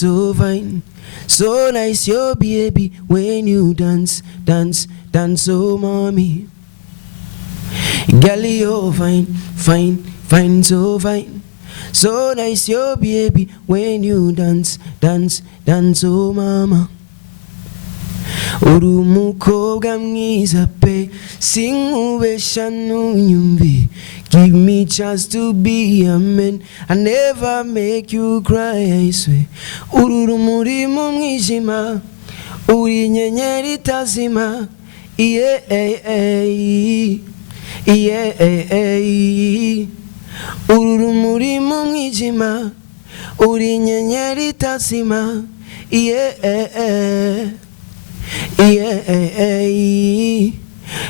so fine. So nice, your baby, when you dance, dance, dance, oh mommy. Girl, you're fine, fine, fine, so fine. So nice, your baby, when you dance, dance, dance, oh mama. Urumukobwa mwiza pe, singubesha nunyumvi. Give me chance to be a man. I never make you cry, I swear. Urumuri mu mwijima, uri nyenyeri itazima. Yeah, yeah, urumuri mu mwijima, uri nyenyeri itazima. Yeah, yeah.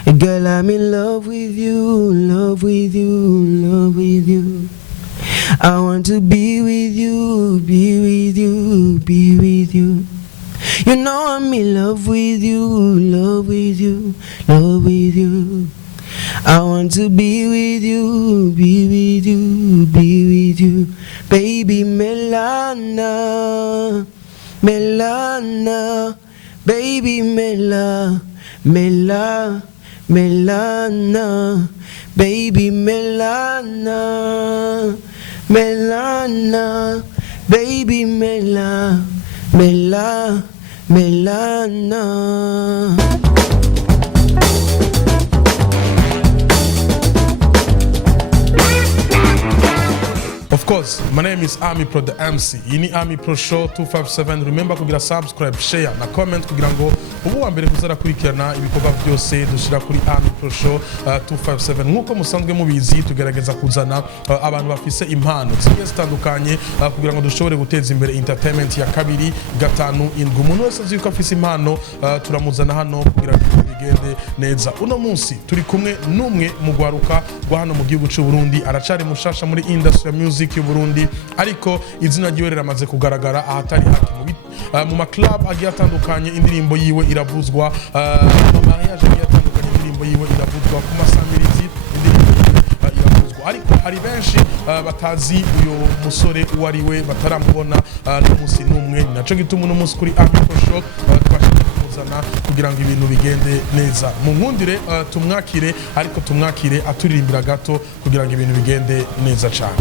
Girl, I'm in love with you, love with you, love with you. I want to be with you, be with you, be with you. You know I'm in love with you, love with you, love with you. I want to be with you, be with you, be with you. Baby Melana, Melana, baby Melana. Melana, baby Melana, Melana, baby Melana. Of course, my name is Army Pro the MC. Ini Army Pro Show 257. Remember kugira subscribe, share na comment kugira ngo ubu wa mbere kuzara kurikirana ibikorwa byose dushira kuri Army Pro Show 257. Nkuko musanzwe mubizi tugerageza kuzana abantu bafise impano zigiye zitandukanye kugira ngo dushobore guteza imbere entertainment ya kabiri gatanu indwi. Umuntu wese uzi ko afise impano turamuzana hano kugira ngo bigende neza. Uno munsi turi kumwe numwe mu gwaruka gwa hano mu gihugu cy'u Burundi, aracari mushasha muri industry music y'u Burundi, ariko izina ryiwe riramaze kugaragara ahatari hake mu ma club agiye atandukanye. Indirimbo yiwe iravuzwa mu mariage agiye atandukanye, indirimbo yiwe iravuzwa ku masamirizi, indirimbo iravuzwa, ariko hari benshi batazi uyo musore uwo ari we, bataramubona n'umunsi n'umwe. Naco gituma uno munsi kuri Army Pro Show twashaka kumuzana kugira ngo ibintu bigende neza. Mu nkundire tumwakire, ariko tumwakire aturirimbira gato kugira ngo ibintu bigende neza cyane.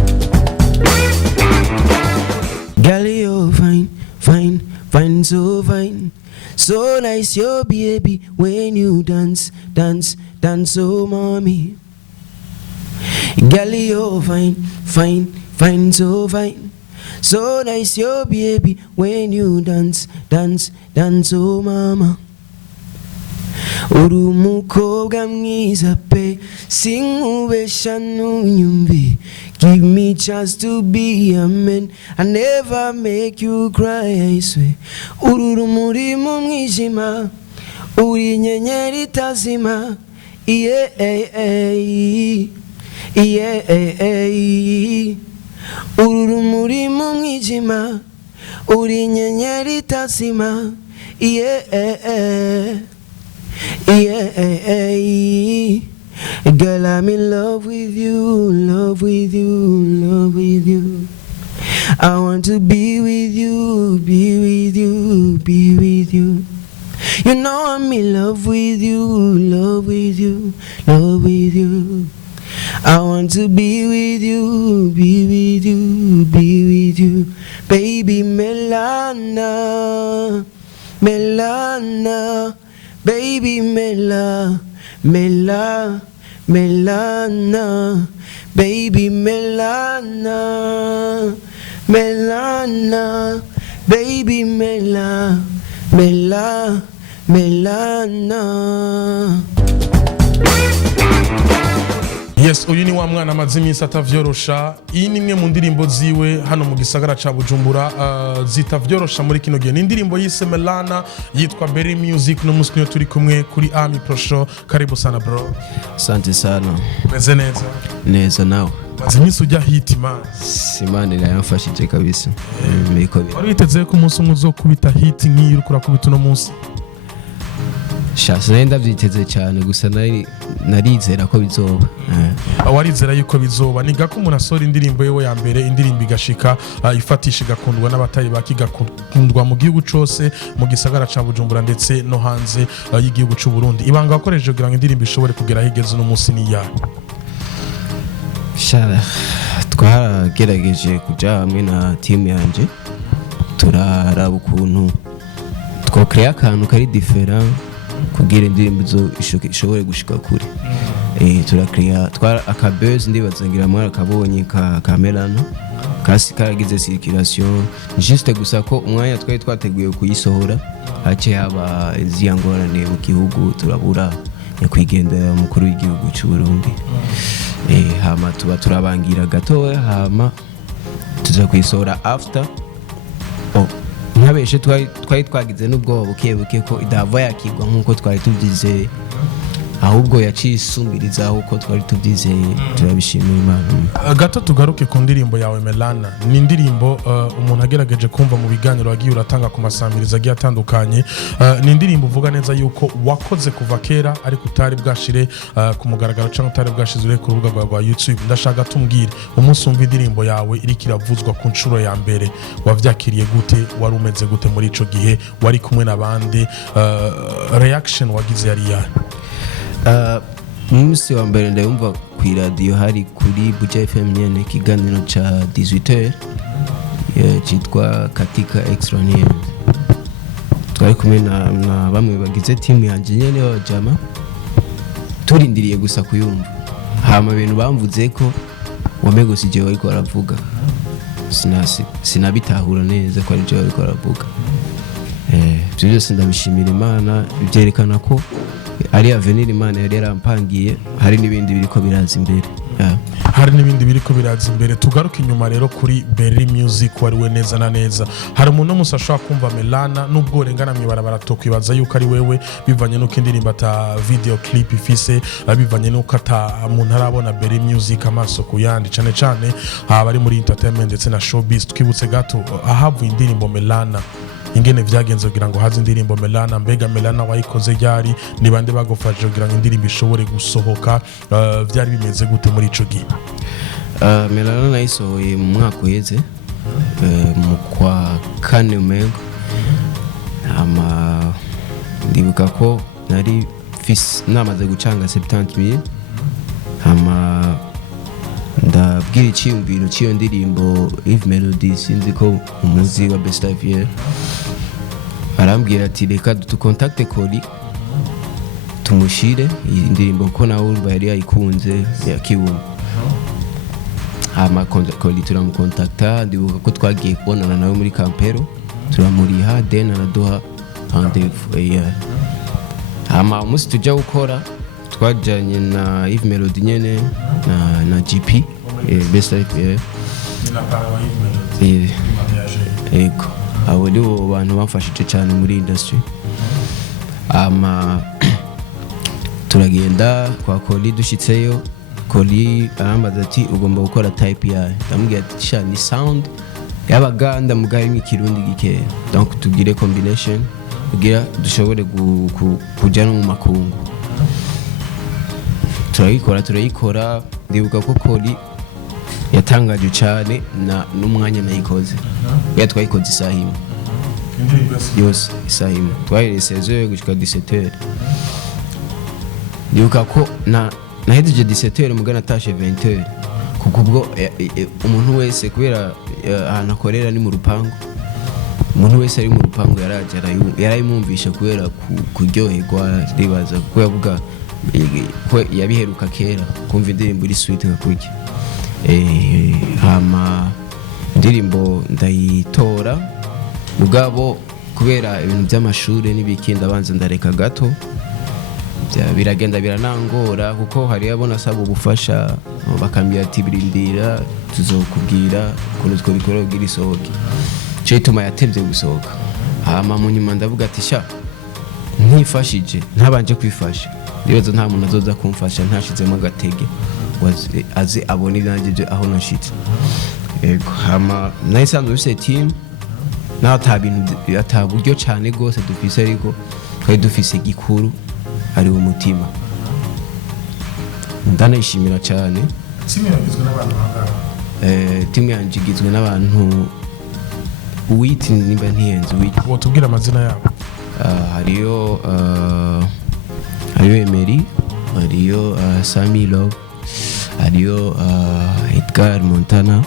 Girl, you're fine, fine, fine, so fine. So nice, your baby, when you dance, dance, dance, oh mommy. Girl, you're fine, fine, fine, so fine. So nice, your baby, when you dance, dance, dance, oh mama. Urumukobwa mwiza pe, singubesha nunyumvi. Give me chance to be a man. I never make you cry, I swear. Urumuri mu mwijima, uri nyenyeri itazima. Yeah, yeah. Urumuri mu mwijima, uri nyenyeri itazima. Yeah, yeah. Girl, I'm in love with you, love with you, love with you. I want to be with you, be with you, be with you. You know I'm in love with you, love with you, love with you. I want to be with you, be with you, be with you. Baby Melana, Melana, baby Melana. Melana, baby Melana, Melana, baby Melana. Yes, uyu ni wa mwana amaze iminsi atavyorosha. Iyi ni imwe mu ndirimbo ziwe hano mu gisagara ca Bujumbura zitavyorosha muri kino gihe. Ni indirimbo yise Melana, yitwa Berry Music. No munsi niyo turi kumwe kuri Army Pro Show. Karibu sana bro. Asante sana. Meze neza? Neza nawe? Maze iminsi ujya hit man. Simani yamfashije kabisa. Wari witeze ko umunsi umwe uzokubita hit nk'iyi uriko urakubita uno munsi? shasa nari ndavyiteze cyane gusa narizera ko bizoba warizera yuko bizoba ni gako umuntu asora indirimbo yewe ya mbere indirimbo igashika ifatisha igakundwa n'abatari bakigakundwa mu gihugu cose mu gisagara ca Bujumbura ndetse no hanze y'igihugu c'u Burundi ibanga wakoresheje kugira ngo indirimbo ishobore kugera higeze no munsi ni ya shara twagerageje kuja hamwe na team yanje turaraba ukuntu twokrea akantu kari different kugira indirimbo ishobore gushika kure turakrea twara akabuzz ndibaza ngira mara kabonye ka Melano kasi karagize circulation juste gusa ko umwanya twari twateguye kuyisohora hace haba ziyangorane mu gihugu turabura nyakwigendera umukuru w'igihugu cy'u Burundi hama tuba turabangira gatoya hama tuza kuyisohora after nkabeshe twari twagize n'ubwoba buke ko idava yakigwa nk'uko twari tubyizeye ahubwo yacisumbirizaho uko twari tubyizeye turabishimira Imana gato tugaruke ku ndirimbo yawe Melana ni indirimbo umuntu agerageje kumva mu biganiro wagiye uratanga ku masamiriza agiye atandukanye ni indirimbo uvuga neza yuko wakoze kuva kera ariko utari bwashire ku mugaragaro cyangwa utari bwashizure ku rubuga rwa YouTube ndashaka tumbwire umunsi umva indirimbo yawe iri kiravuzwa ku nshuro ya mbere wavyakiriye gute wari umeze gute muri ico gihe wari kumwe nabandi reaction wagize yari ya umunsi wa mbere ndayumva ku radio hari kuri Buja FM nyene kiganiro ca 18h cyitwa Katika Extra News twari kumwe na bamwe bagize team yanje nyene b'abajama turindiriye gusa kuyumva hama ibintu bamvuze ko wamego sije wariko aravuga sinabitahura neza ko ari je wariko aravuga byose ndabishimira Imana byerekana ko ari avenir Imana yari yarampangiye hari n'ibindi biriko biraza imbere hari n'ibindi biriko biraza imbere tugaruka inyuma rero kuri Berry Music wari we neza na neza hari umuntu musashaka kumva Melana nubwo rengana mwibarabara tokwibaza yuko ari wewe bivanye nuko indirimbo ata video clip ifise bivanye nuko ata umuntu arabona Berry Music amaso kuyandi cyane abari muri entertainment ndetse na showbiz twibutse gato ahavu indirimbo Melana ingene vyagenze kugira ngo haze indirimbo Melana mbega Melana wayikoze ryari ni bande bagufashije kugira ngo indirimbo ishobore gusohoka vyari bimeze gute muri ico gihe Melana nayisohoye mu mwaka uheze mu kwa kane umego ama ndibuka ko nari namaze gucanga 70,000 ama ndabwira icyumviro cy'iyo ndirimbo Yves Melody sinzi ko umuzi wa Best Life Year arambwira ati reka dukontakte Koli tumushire iyi ndirimbo ko nawe urumva yari yayikunze yakibumva hama Koli turamukontakta ndibuka ko twagiye kubonana nawe muri Kampero turamuriha then araduha rendez-vous hama umunsi tujya gukora twajyanye na Yves Melody nyene na GP Best Life ego abo nibo bantu bamfashije cyane muri industry ama turagenda kwa Koli dushitseyo Koli arambaza ati ugomba gukora type ya ndamubwira ati sha ni sound y'abaganda mugari nk'ikirundi gike donc tugire combination kugira dushobore kujya no mu makungu turayikora ndibuka ko Koli yatangaje cyane n'umwanya nayikoze twayikoze isaha imwe yose isaha imwe twahereye 16h gushika 17h ndibuka ko nahejeje 17h mugana atashe 20h kuko ubwo umuntu wese kubera ahantu akorera ni mu rupangu umuntu wese ari mu rupangu yarayimwumvisha kubera kuryoherwa ribaza kuko yavuga ko yabiheruka kera kumva indirimbo iri sweet nka kurya hama indirimbo ndayitora mugabo kubera ibintu by'amashuri n'ibikindi abanza ndareka gato biragenda biranangora kuko hari abona asaba ubufasha bakambwira ati birindira tuzokubwira ukuntu twabikora kugira isohoke cyo ituma yatevye gusohoka hama mu nyuma ndavuga ati sha ntifashije ntabanje kwifasha ndibaza nta muntu azoza kumfasha ntashizemo agatege azi abone ibyanjye aho nashitse yego hama nayisanzwe bise team naho ata bintu ata buryo cyane gose dufise ariko twari dufise gikuru ari umutima ndanayishimira cyane. timu yagizwe n'abantu bangahe? Timu yanjye igizwe n'abantu witi nimba ntiyenze witi. Tubwira amazina yabo. Hariyo Emery, hariyo Sami Love, hariyo Edgar Montana,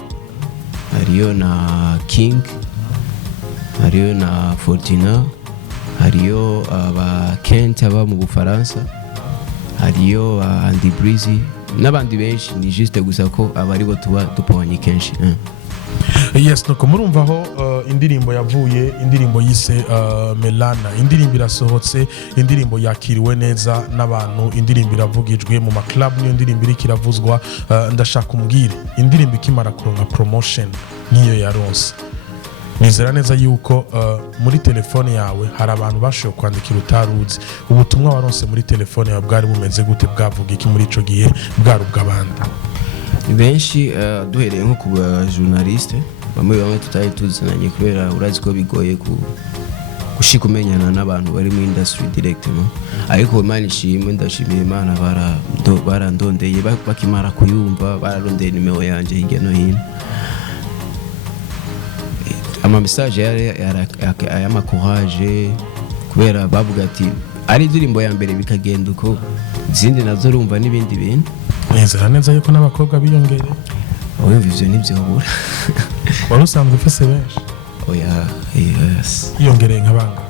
hariyo na King, hariyo na Fortina, hariyo ba Kent aba mu Bufaransa, hariyo Andy Breezy n'abandi benshi. Ni juste gusa ko abari bo tuba dupanye kenshi. Yes, nuko murumva aho indirimbo yavuye, indirimbo yise Melana, indirimbo irasohotse, indirimbo yakiriwe neza n'abantu, indirimbo iravugijwe mu maclub, niyo ndirimbo iri kiravuzwa. Ndashaka umbwire indirimbo ikimara kuronka promotion niyo yaronse, nizera neza yuko muri telefone yawe hari abantu bashoboye kwandikira utaruzi. Ubutumwa waronse muri telefone yawe bwari bumeze gute, bwavuga iki muri ico gihe, bwari ubw'abandi? Benshi duhereye nko ku journaliste bamwe tutari tuzinanye, kubera urazi ko bigoye gushika umenyana n'abantu bari mu industry directement. Ariko Imana ishimwe, ndashimira Imana, barandondeye bakimara kuyumva, bararondeye nimero yanje hirya no hino. Ama message ayama courage, kubera bavuga ati ari indirimbo ya mbere bikagenda uko, izindi nazo urumva n'ibindi bintu. Nizera neza yuko n'abakobwa biyongere. Wumva ivyo ntivyobura. Wari usanzwe ufise benshi? Oya, yes. Yongereye nk'abanga?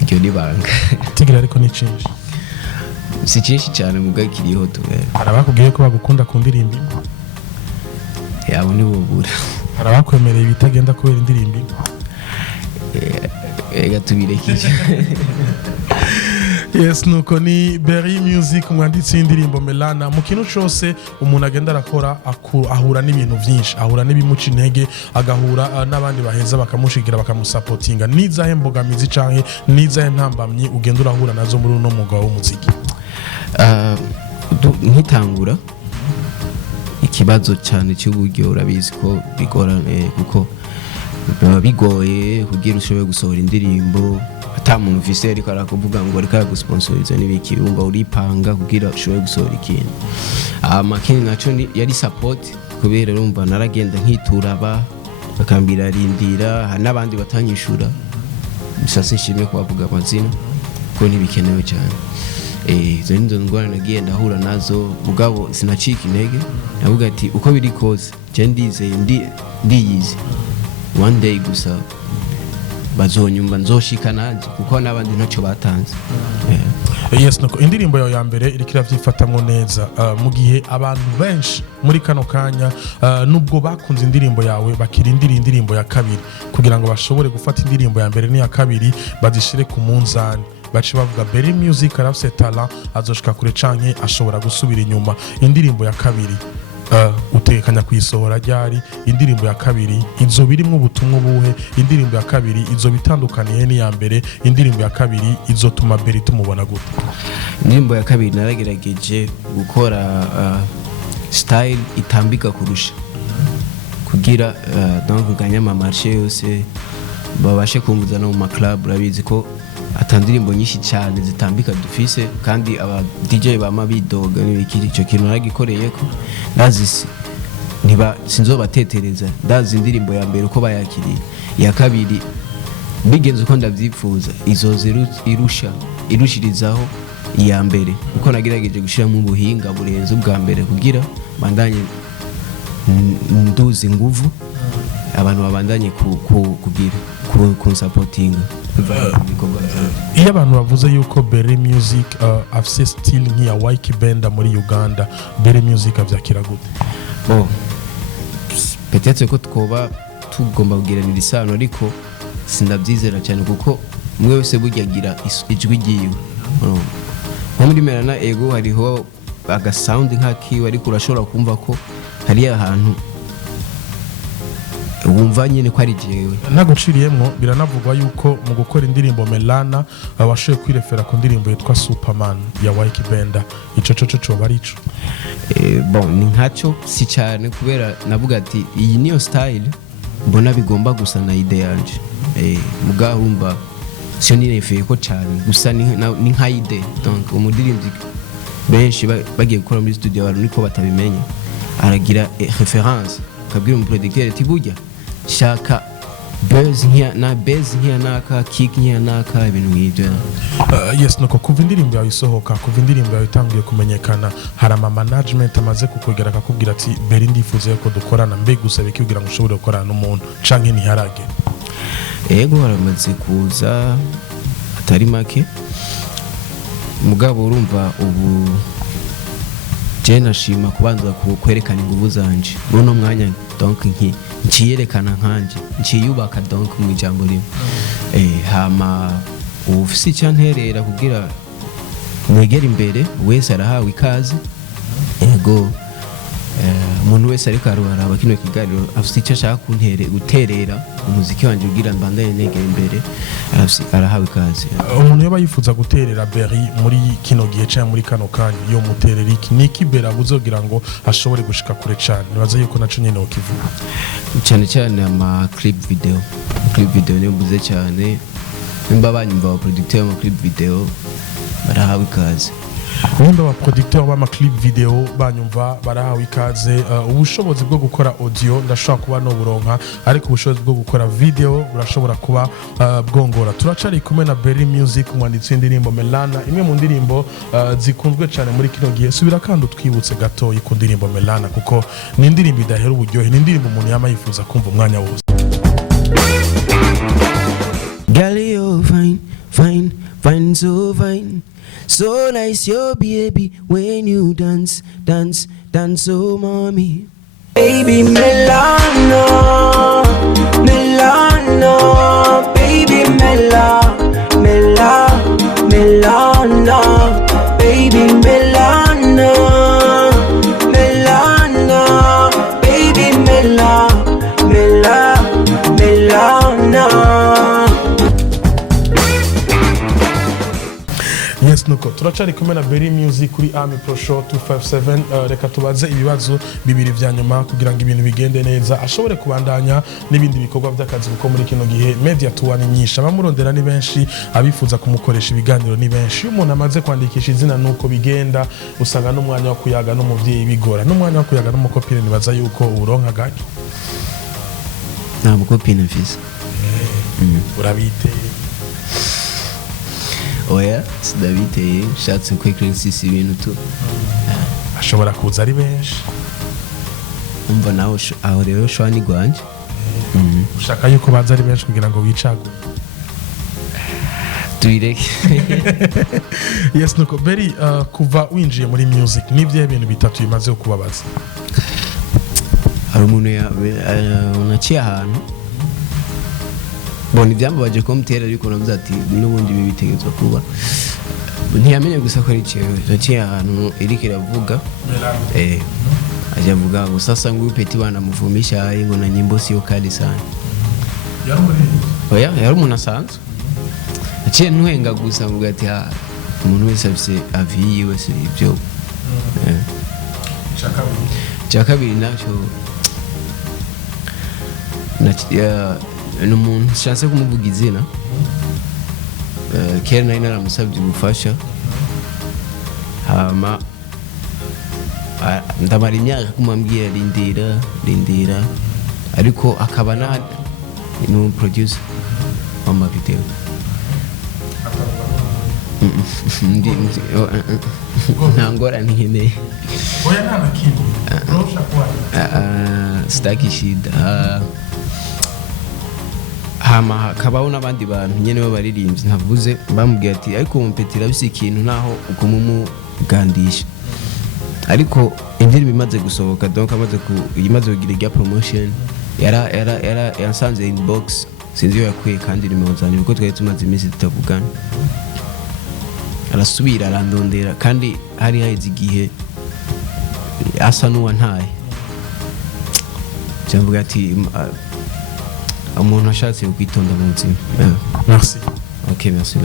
Iryo ni banga. Tigira ariko ni cinshi? Si cinshi cyane mubwo kiriho tubera. Hari abakubwiye ko bagukunda ku ndirimbo? Yabo ntibobura. Hari abakwemereye ibitagenda kubera indirimbo? Gatubireke. Yes, nuko ni Berry Music, umwanditsi w'indirimbo Melana. Mu kintu cyose umuntu agenda arakora ahura n'ibintu byinshi, ahura n'ibimuca intege, agahura n'abandi baheza bakamushigira bakamusapotinga. Nizahe mbogamizi canke nizahe ntambamye ugenda urahura nazo muri uno mwuga w'umuziki? Nkitangura ikibazo cyane cy'uburyo urabizi ko bigoranye, kuko biba bigoye kugira ushobore gusohora indirimbo ata muntu ufise ariko arakuvuga ngo reka gusponsoriza n'ibiki, urumva uripanga kugira ushobore gusohora ikintu. Amakini naco yari support, kubera urumva naragenda nkitura bakambira rindira, n'abandi batanyishura. Gusa sinshimye kubavuga amazina ko ntibikenewe cyane. Izo nizo ngorane nagiye ndahura nazo, mugabo sinacika intege, navuga ati uko biri kose je ndizeye ndiyizi one day gusa bazonyumva nzoshika nanje, kuko n'abandi ntacyo batanze. Yes, nuko indirimbo yawe ya mbere irikira vyifatamwo neza, mu gihe abantu benshi muri kano kanya nubwo bakunze indirimbo yawe bakirindira indirimbo ya kabiri kugira ngo bashobore gufata indirimbo ya mbere n'iya kabiri bazishire ku munzani, bace bavuga Berry Music arafise talent, azoshika kure canke ashobora gusubira inyuma. Indirimbo ya kabiri utekanya kuyisohora ryari? Indirimbo ya kabiri izo birimo ubutumwa buhe? Indirimbo ya kabiri izo bitandukaniye n'iya mbere? Indirimbo ya kabiri izo tuma Berry tumubona gute? Indirimbo ya kabiri naragerageje gukora style itambika kurusha, kugira donc nganyama marché yose babashe kumvuza no mu maclub. Urabizi ko atandirimbo nyinshi cyane zitambika dufise, kandi aba DJ bama bidoga n'ibikiri. Ico kintu naragikoreye ko ndazi sinzobatetereza, ndazi indirimbo ya mbere uko bayakiriye, iya kabiri bigenze uko ndavyifuza, izo irushirizaho iya mbere, uko nagerageje gushiramo ubuhinga burenze ubwa mbere kugira bandanye nduzi nguvu, abantu babandanye kugira kunsapotinga. Iyo abantu bavuze yuko Berry Music afise style nk'iya Wyke Benda muri Uganda, Berry Music avyakira gute? Peut-être ko twoba tugomba kugiranira isano, ariko sindabyizera cyane kuko umwe wese burya agira ijwi ryiwe. Nko muri Melana ego hariho aga sound nk'akiwe, ariko urashobora kumva ko hari ahantu wumva nyine ko ari jewe. Naguciriyemwo biranavugwa yuko mu gukora indirimbo Melana washoboye kwirefera ku ndirimbo yitwa Superman ya Wyke Benda. Ico co barico? Bon, ni nkaco si cyane, kubera navuga ati iyi niyo style mbona bigomba gusa na ide yanje. Mugahumba sio nirefuye ko cyane gusa ni nka ide donc umudirimbyi benshi bagiye gukora muri studio abantu niko batabimenya aragira reference kabwira mu producteur ati burya shaka buzz nkiya naka kick nkiya naka ibintu nk'ibyo. Yes, nuko kuva indirimbo yawe isohoka, kuva indirimbo yawe itangiye kumenyekana, hari ama management amaze kukugera akakubwira ati beri ndifuza ko dukorana, mbe gusa bikubwira ngo ushobore gukorana n'umuntu canke ntiharage? Ego haramaze kuza atari make, mugabo urumva ubu je nashima kubanza kwerekana inguvu zanje runo mwanya, donc nkiyerekana nkanje nkiyubaka donc mu ijambo rimwe hama ufise icyanterera kugira mwegera imbere wese arahawe ikaze. Ego umuntu wese ariko araraba kino kiganiro afite icyo ashaka guterera umuziki wanje ugira mbandanye negera imbere arahawe ikaze. Umuntu yaba yifuza guterera Berry muri kino gihe cyangwa muri kano kanya yo muterera iki niki Berry buzogira ngo ashobore gushika kure cyane? Nibaza yuko naco nyene ukivuga cyane cyane ama clip video niyo mbuze cyane, nimba banyumva aba producteur ama clip video barahawe ikaze. Nimba aba producteur b'ama clip video banyumva barahawe ikaze. Ubushobozi bwo gukora audio ndashobora kuba no buronka, ariko ubushobozi bwo gukora video burashobora kuba bwongora. Turacari kumwe na Berry Music, umwanditsi w'indirimbo Melana, imwe mu ndirimbo zikunzwe cyane muri kino gihe. Subira kandi utwibutse gato ku ndirimbo Melana kuko ni indirimbo idahera uburyohe, ni indirimbo umuntu yama yifuza kumva umwanya wose. Girl, you're fine, so fine. So nice your baby when you dance, oh mommy. Baby Melana, baby Melana, baby Melana, baby Melana. Yes, nuko turacari kumwe na Berry Music kuri Army Pro Show 257. Reka tubaze ibibazo bibiri vya nyuma kugira ngo ibintu bigende neza, ashobore kubandanya n'ibindi bikorwa by'akazi kuko muri kino gihe media tuwani nyinshi, abamurondera ni benshi, abifuza kumukoresha ibiganiro ni benshi. Umuntu amaze kwandikisha izina nuko bigenda, usanga n'umwanya wo kuyaga n'umuvyeyi bigora, n'umwanya wo kuyaga n'umukopine. Nibaza yuko uronka gake? Nta mukopine mfise. Urabiteye? Oya, sidabiteye, shatse kwekresisa ibintu tu. Ashobora kuza ari benshi. Umva naho aho rero shwani gwanje. Ushaka yuko baza ari benshi kugira ngo wicagwe? Tuireke. Yes, nuko Berry, kuva winjiye muri music nivye ibintu bitatu bimaze kubabaza. Hari umuntu unaciye ahantu boni byambabaje ko mutera, ariko navuze ati n'ubundi bibi bitegetswe kuba, ntiyamenye gusa ko ari cyo ahantu Eric iravuga aje avuga ngo sasa ngo upeti bana muvumisha ngo na nyimbo sio kali sana. Oya yari umuntu asanzwe aciye ntwenga gusa ngo ati umuntu wese afise avi wese ibyo. Chakabiri nacho n'umuntu shanse kumuvuga izina, kera nari naramusabye gufasha, hama ndamara imyaka kumambwira rindira, ariko akaba ni producer w'ama video. Nta ngorane nkeneye. Oya nta nakindi urosha kuba sitaki shida. Hama kabaho n'abandi bantu nyene baririmbye ntavuze, bamubwiye ati ariko umpetira bisi ikintu naho ukumumugandisha, ariko indirimbo imaze gusohoka, donc imaze kugira ya promotion yansanze inbox, sinzi yo yakwiye kandi nimezanye kuko twari tumaze iminsi tutavugana, arasubira arandondera kandi hari haize igihe asa n'uwantaye, cyamvuga ati umuntu ashatse kwitonda mu buzima. Merci. Ok, merci.